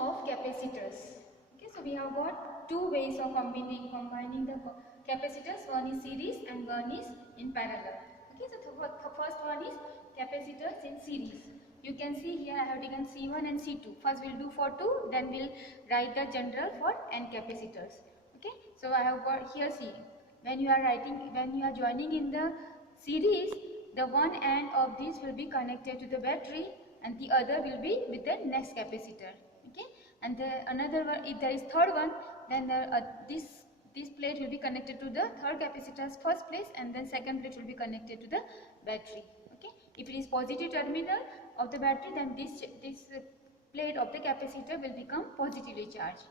of capacitors. Okay, so we have got two ways of combining the capacitors. One is series and one is in parallel. Okay, so the first one is capacitors in series. You can see here I have taken C1 and C2. First we'll do for 2, then we'll write the general for n capacitors. Okay, so I have got here, see, when you are joining in the series, the one end of this will be connected to the battery and the other will be with the next capacitor. Okay, and the another one, if there is third one, then this plate will be connected to the third capacitor's first place, and then second plate will be connected to the battery. Okay, if it is positive terminal of the battery, then this plate of the capacitor will become positively charged.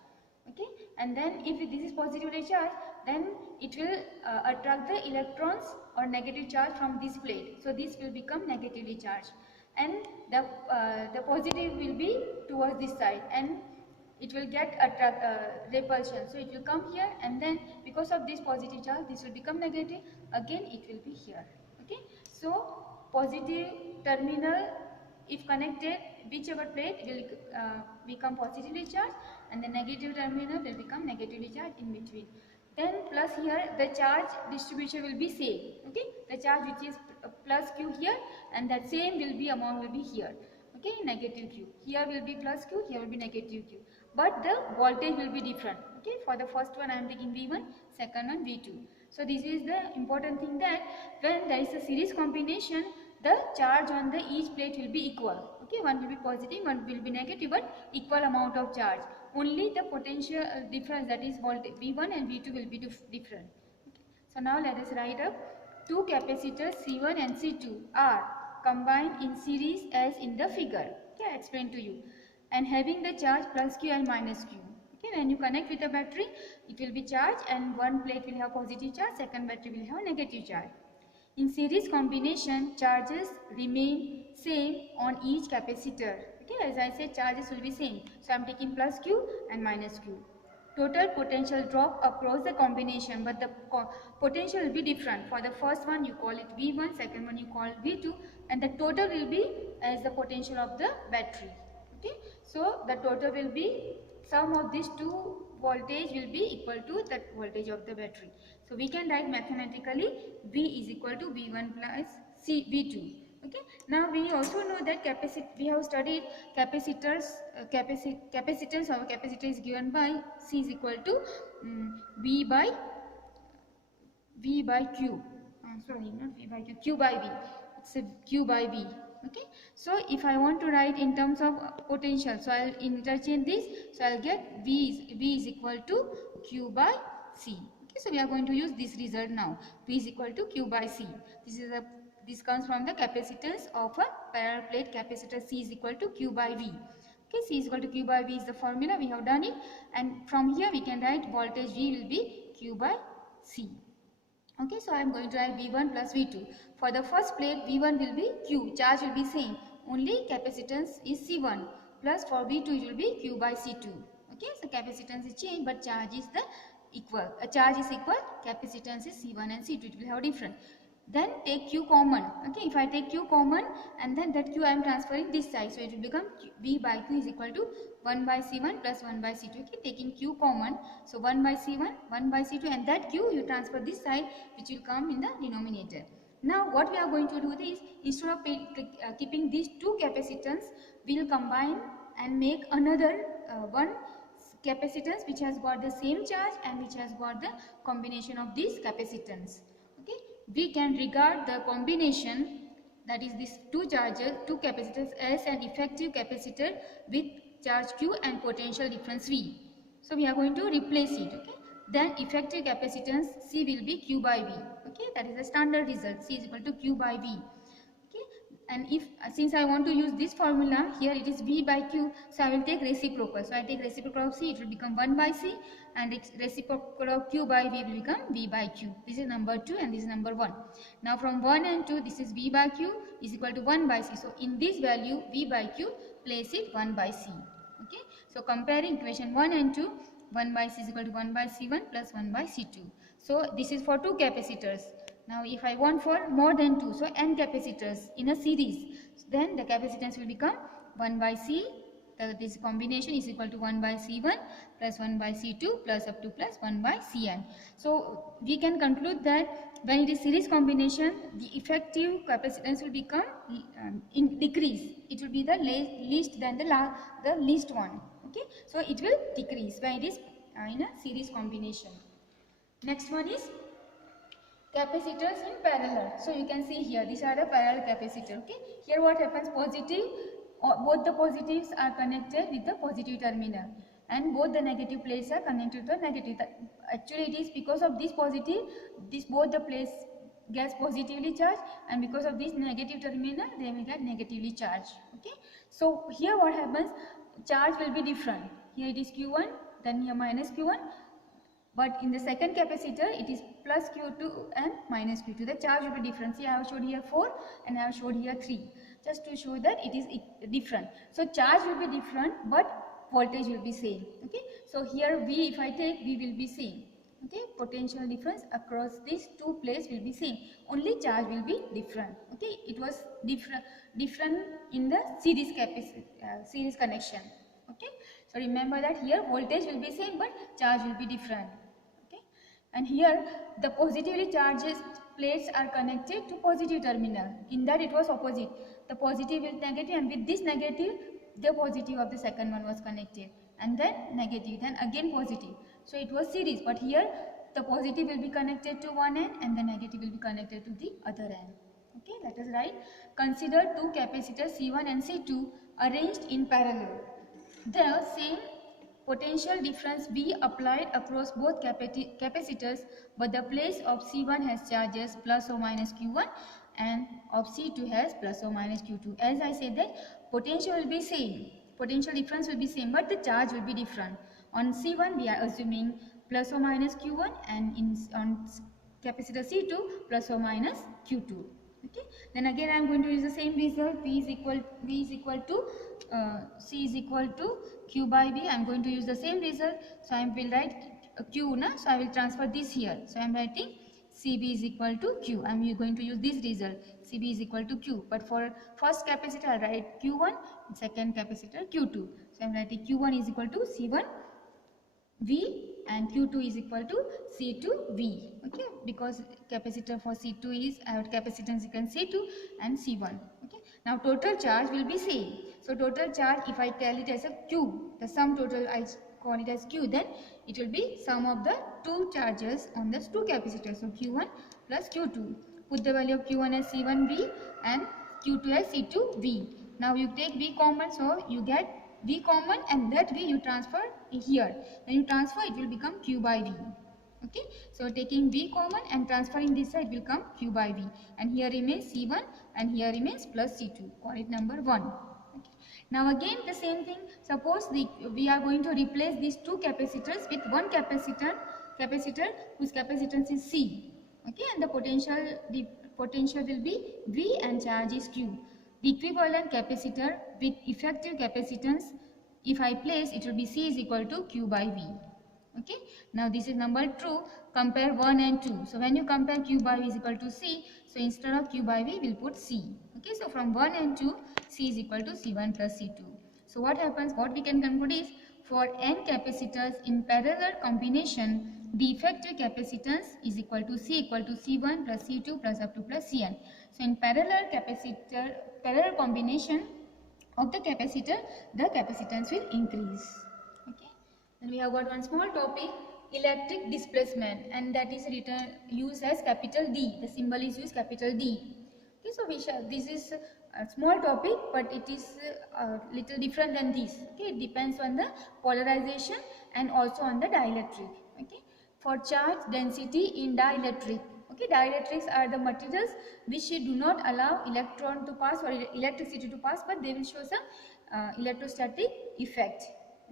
Okay, and then if this is positively charged, then it will attract the electrons or negative charge from this plate, so this will become negatively charged, and the positive will be towards this side, and it will get repulsion, so it will come here, and then because of this positive charge this will become negative, again it will be here. Okay, so positive terminal, if connected, whichever plate will become positively charged, and the negative terminal will become negatively charged in between. Then plus here the charge distribution will be same. Okay, the charge which is plus q here, and that same will be amount will be here. Okay, negative q, here will be plus q, here will be negative q, but the voltage will be different. Okay, for the first one I am taking V1, second one V2. So this is the important thing, that when there is a series combination, the charge on the each plate will be equal. Okay, one will be positive, one will be negative, but equal amount of charge. Only the potential difference, that is voltage V1 and V2 will be different. Okay. So now let us write up two capacitors C1 and C2 are combined in series as in the figure. Okay, I explained to you, and having the charge plus q and minus q. Okay, when you connect with a battery, it will be charged, and one plate will have positive charge, second battery will have negative charge. In series combination, charges remain same on each capacitor. Okay, as I said, charges will be same. So I am taking plus q and minus q. Total potential drop across the combination, but the potential will be different. For the first one you call it V1, second one you call it V2, and the total will be as the potential of the battery. Okay, so the total will be sum of these two voltage will be equal to the voltage of the battery. So we can write mathematically V is equal to V1 plus V2. Okay. Now we also know that we have studied capacitors. Capacitance of a capacitor is given by C is equal to V by Q. Sorry, not V by Q. Q by V. It's a Q by V. Okay. So if I want to write in terms of potential, so I'll interchange this. So I'll get V is equal to Q by C. Okay. So we are going to use this result now. V is equal to Q by C. This comes from the capacitance of a parallel plate capacitor. C is equal to Q by V. Okay, C is equal to Q by V is the formula, we have done it, and from here we can write voltage V will be Q by C. Okay, so I am going to write V1 plus V2. For the first plate, V1 will be Q, charge will be same, only capacitance is C1, plus for V2 it will be Q by C2. Okay, so capacitance is changed, but charge is the equal. A charge is equal, capacitance is C1 and C2, it will have different. Then take Q common. Okay, if I take Q common, and then that Q I am transferring this side, so it will become V by Q is equal to 1 by C1 plus 1 by C2. Okay, taking Q common, so 1 by C1, 1 by C2, and that Q you transfer this side, which will come in the denominator. Now what we are going to do is, instead of keeping these two capacitance, we will combine and make another one capacitance which has got the same charge and which has got the combination of these capacitance. Okay, we can regard the combination, that is these two capacitors, as an effective capacitor with charge Q and potential difference V. So we are going to replace it. Okay, then effective capacitance C will be Q by V. Okay, that is the standard result. C is equal to Q by V. Okay, and since I want to use this formula, here it is V by Q, so I will take reciprocal. So I take reciprocal of C, it will become 1 by C, and reciprocal of Q by V will become V by Q. This is number 2 and this is number 1. Now from 1 and 2, this is V by Q is equal to 1 by C. So in this value V by Q, place it 1 by C. Okay, so comparing equation 1 and 2, 1 by C is equal to 1 by C1 plus 1 by C2. So this is for two capacitors. Now if I want for more than 2, so n capacitors in a series, then the capacitance will become 1 by C this combination is equal to 1 by C1 plus 1 by C2 plus up to plus 1 by Cn. So we can conclude that when it is series combination, the effective capacitance will become in decrease. It will be the least than the least one. Okay, so it will decrease when it is in a series combination. Next one is capacitors in parallel. So you can see here, these are the parallel capacitor. Okay, here what happens, positive, both the positives are connected with the positive terminal and both the negative plates are connected to the negative. Actually it is because of this positive, both the plates gets positively charged, and because of this negative terminal they will get negatively charged. Okay, so here what happens, charge will be different. Here it is Q1, then here minus Q1, but in the second capacitor it is plus Q2 and minus Q2. The charge will be different. See, I have showed here 4 and I have showed here 3, just to show that it is different. So charge will be different but voltage will be same. Okay, so here V, if I take, V will be same. Okay, potential difference across these two plates will be same, only charge will be different. Okay, it was different in the series series connection. Okay, so remember that here voltage will be same but charge will be different. Okay, and here the positively charged plates are connected to positive terminal. In that it was opposite, the positive with negative, and with this negative the positive of the second one was connected, and then negative, then again positive. So it was series, but here the positive will be connected to one end and the negative will be connected to the other end. Okay, let us write. Consider two capacitors C1 and C2 arranged in parallel. The same potential difference V applied across both capacitors, but the place of C1 has charges plus or minus Q1 and of C2 has plus or minus Q2. As I said that potential will be same, potential difference will be same, but the charge will be different. On C1 we are assuming plus or minus Q1, and on capacitor C2 plus or minus Q2. Okay, then again I am going to use the same result. V is equal to C is equal to Q by V. I am going to use the same result. So I will write Q na, so I will transfer this here. So I am writing CB is equal to Q. I am going to use this result. CB is equal to Q. But for first capacitor I write Q1, second capacitor Q2. So I am writing Q1 is equal to C1 V and Q2 is equal to C2 V. Okay, because capacitor for C2 is capacitance you can C2 and C1. Okay, now total charge will be same. So total charge, if I tell it as a Q, the sum total I call it as Q, then it will be sum of the two charges on the two capacitors. So Q1 plus Q2. Put the value of Q1 as C1V and Q2 as C2V. Now you take V common, so you get V common, and that V you transfer here. When you transfer, it will become Q by V. Okay, so taking V common and transferring this side will come Q by V, and here remains C1 and here remains plus C2. Call it number 1. Okay. Now again the same thing. Suppose we are going to replace these two capacitors with one capacitor whose capacitance is C. Okay, and the potential will be V and charge is Q. The equivalent capacitor with effective capacitance, if I place, it will be C is equal to Q by V. Okay, now this is number true. Compare 1 and 2. So when you compare Q by V is equal to C, so instead of Q by V, we'll put C. Okay, so from 1 and 2, C is equal to C1 plus C2. So what happens, what we can conclude is, for n capacitors in parallel combination, the effective capacitance is equal to C equal to C1 plus C2 plus up to plus Cn. So in parallel combination of the capacitor, the capacitance will increase. Okay. Then we have got one small topic, electric displacement, and that is used as capital D. The symbol is used capital D. Okay, so this is a small topic, but it is a little different than this. Okay, it depends on the polarization and also on the dielectric. Okay, for charge density in dielectric. Okay, dielectrics are the materials which do not allow electron to pass or electricity to pass, but they will show some electrostatic effect.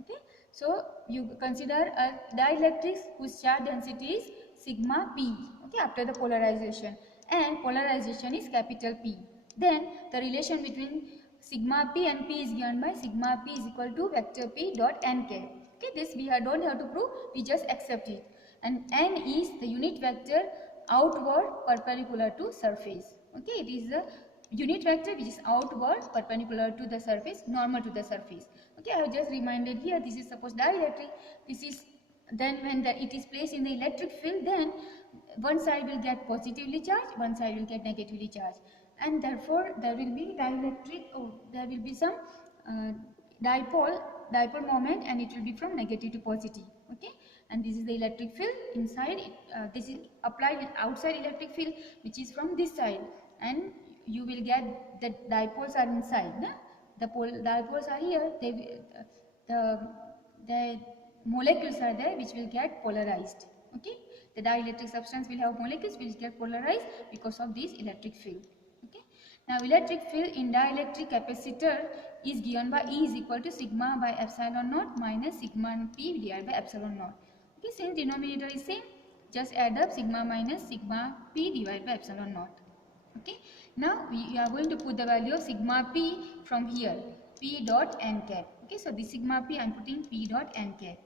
Okay, so you consider a dielectrics whose charge density is sigma p. Okay, after the polarization, and polarization is capital P. Then the relation between sigma p and p is given by sigma p is equal to vector p dot nk. Okay, this we don't have to prove, we just accept it. And n is the unit vector outward perpendicular to surface. Okay, it is the unit vector which is outward perpendicular to the surface, normal to the surface. Okay, Okay, I have just reminded here, this is suppose dielectric. This is then when it is placed in the electric field, then one side will get positively charged, one side will get negatively charged, and therefore there will be dielectric, there will be some dipole moment, and it will be from negative to positive. Okay, and this is the electric field inside it, this is applied in outside electric field, which is from this side, and you will get the dipoles are inside. The dipoles are here, the molecules are there which will get polarized. Okay, the dielectric substance will have molecules which get polarized because of this electric field. Okay, now electric field in dielectric capacitor is given by E is equal to sigma by epsilon naught minus sigma p divided by epsilon naught. Okay, since denominator is same, just add up sigma minus sigma p divided by epsilon naught. Okay, now we are going to put the value of sigma p from here, p dot n cap. Okay, so this sigma p I am putting p dot n cap,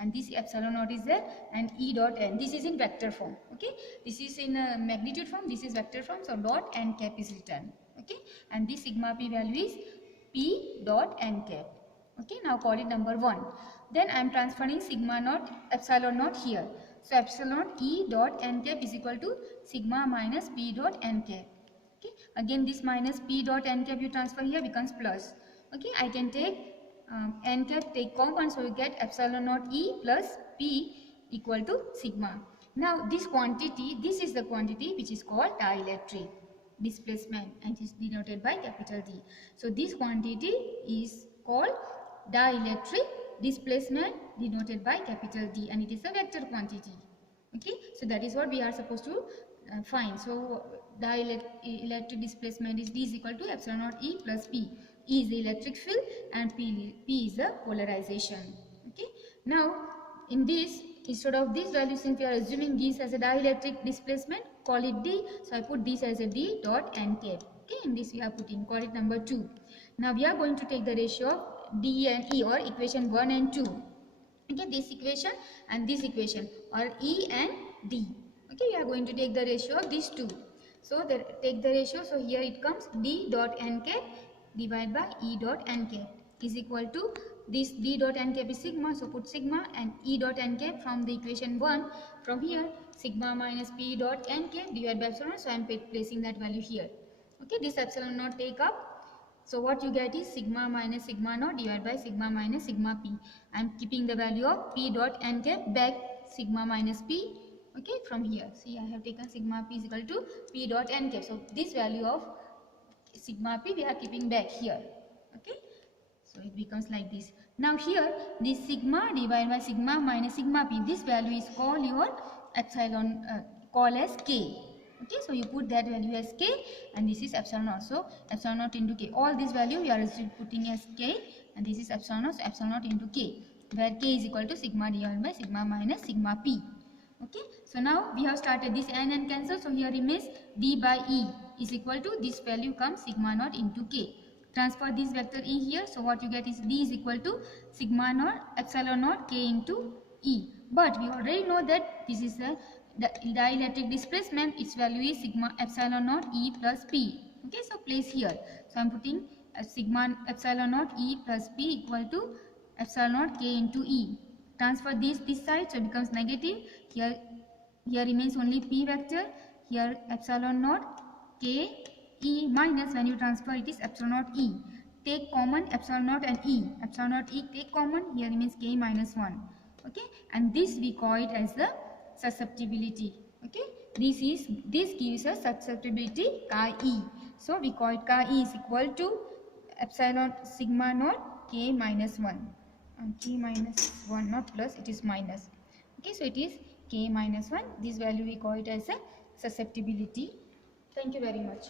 and this epsilon naught is there, and E dot n, this is in vector form. Okay, this is in magnitude form, this is vector form, so dot n cap is written. Okay, and this sigma p value is p dot n cap. Okay, now call it number 1. Then I am transferring sigma naught epsilon naught here, so epsilon naught E dot n cap is equal to sigma minus p dot n cap. Okay, again this minus p dot n cap you transfer here becomes plus. Okay, I can take n cap, take common, so you get epsilon naught E plus p equal to sigma. Now this quantity, this is the quantity which is called dielectric displacement, and it is denoted by capital D. So this quantity is called dielectric displacement, denoted by capital D, and it is a vector quantity. Okay, so that is what we are supposed to find. So dielectric displacement is D is equal to epsilon naught E plus P. E is the electric field and P is the polarization. Okay, now in this, instead of this value, since we are assuming this as a dielectric displacement, call it D, so I put this as a D dot n cap. Okay, in this we are putting, call it number 2. Now we are going to take the ratio of D and E, or equation 1 and 2. Okay, this equation and this equation, or E and D. Okay, we are going to take the ratio of these two. So take the ratio, so here it comes D dot n cap divided by E dot n cap is equal to, this D dot n cap is sigma, so put sigma, and E dot n cap from the equation 1, from here sigma minus P dot n cap divided by epsilon, so I am placing that value here. Okay, this epsilon naught take up, so what you get is sigma minus sigma naught divided by sigma minus sigma p. I am keeping the value of P dot n cap back, sigma minus P. Okay, from here, see I have taken sigma p is equal to P dot n cap, so this value of sigma p we are keeping back here. Okay, so it becomes like this. Now here this sigma divided by sigma minus sigma p, this value is called your epsilon, call as k. Okay, so you put that value as k, and this is epsilon naught, so epsilon naught into k, all this value we are putting as k, and this is epsilon naught, so epsilon naught into k, where k is equal to sigma divided by sigma minus sigma p. Okay, so now we have started this n cancel, so here remains d by e is equal to, this value comes sigma naught into k. Transfer this vector e here, so what you get is d is equal to sigma naught epsilon naught k into e. But we already know that this is the dielectric displacement, its value is sigma epsilon naught e plus p. Okay, so place here, so I am putting sigma epsilon naught e plus p equal to epsilon naught k into e. Transfer this side, so it becomes negative. Here remains only p vector, here epsilon naught k e minus, when you transfer it is epsilon naught e. Take common epsilon naught and e, epsilon naught e take common, here remains k minus 1. Okay, and this we call it as the susceptibility. Okay, this gives us susceptibility chi e. So we call it chi e is equal to epsilon sigma naught k minus 1, and k minus 1, not plus, it is minus. Okay, so it is k minus 1. This value we call it as a susceptibility. Thank you very much.